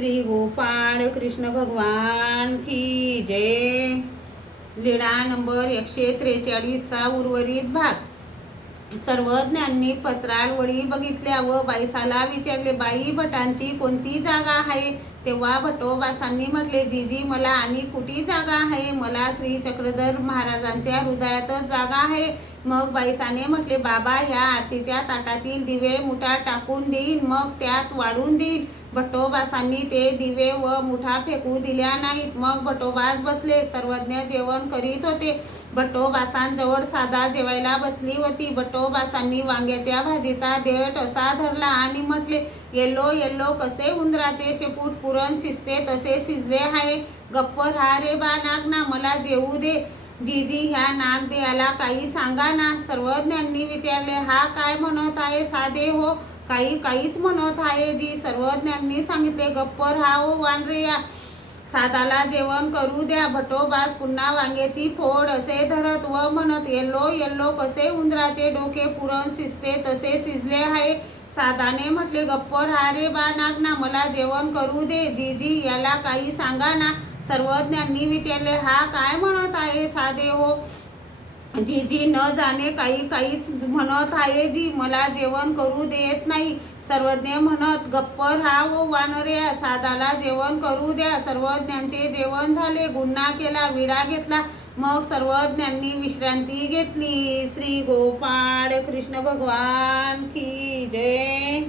श्री गोपाळ कृष्ण भगवान की जय। लीळा नंबर 143चा उर्वरित भाग। सर्वज्ञांनी पत्राळ वळी बघितल्या व बाईसाला विचारले, बाई भटांची कोणती जागा आहे? तेव्हा भटोबासांनी म्हटले, जीजी मला आणि कुठे जागा आहे? मला श्री चक्रधर महाराजांच्या हृदयातच जागा आहे। मग बाईसाने म्हटले, बाबा या आरतीच्या ताटातील दिवे मुठा टाकून देईन, मग त्यात वाढून देईन। भटोबासांनी ते दिवे व मुठा फेकू दिल्या नाहीत। मग भटोबास बसले। सर्वज्ञ जेवण करीत होते। भटोबासांजवळ साधा जेवायला बसली होती। भटोबासांनी वांग्याच्या भाजीचा देठ असा धरला आणि म्हटले, येल्लो येल्लो कसे उंदराचे शेपूट पुरण शिजते तसे शिजले आहे। गप्प राहा रे बा नागना, मला जेवू दे। जीजी ह्या नाग देयाला काही सांगा ना। सर्वज्ञांनी विचारले, हा काय म्हणत आहे साधे हो? काहीच म्हणत आहे जी। सर्वज्ञांनी सांगितले, गप्प राहा ओ वानरेया, साधाला जेवण करू द्या। भटोबास पुन्हा वांग्याची फोड असे धरत व म्हणत, येल्लो येल्लो कसे उंदराचे डोके पुरण शिजते तसे शिजले आहे। साधाने म्हटले, गप्प राहा रे बा नागना, मला जेवण करू दे। जीजी याला काही सांगा ना। सर्वज्ञांनी विचारले, हा काय म्हणत आहे साधे हो? जीजी न जाणे काहीच म्हणत आहे जी, मला जेवण करू देत नाही। सर्वज्ञ म्हणत, गप्प राहा ओ वानऱ्या, साधाला जेवण करू द्या। सर्वज्ञांचे जेवण झाले। गुन्हा केला, विडा घेतला, मग सर्वज्ञांनी विश्रांती घेतली। श्री गोपाळ कृष्ण भगवान की जय।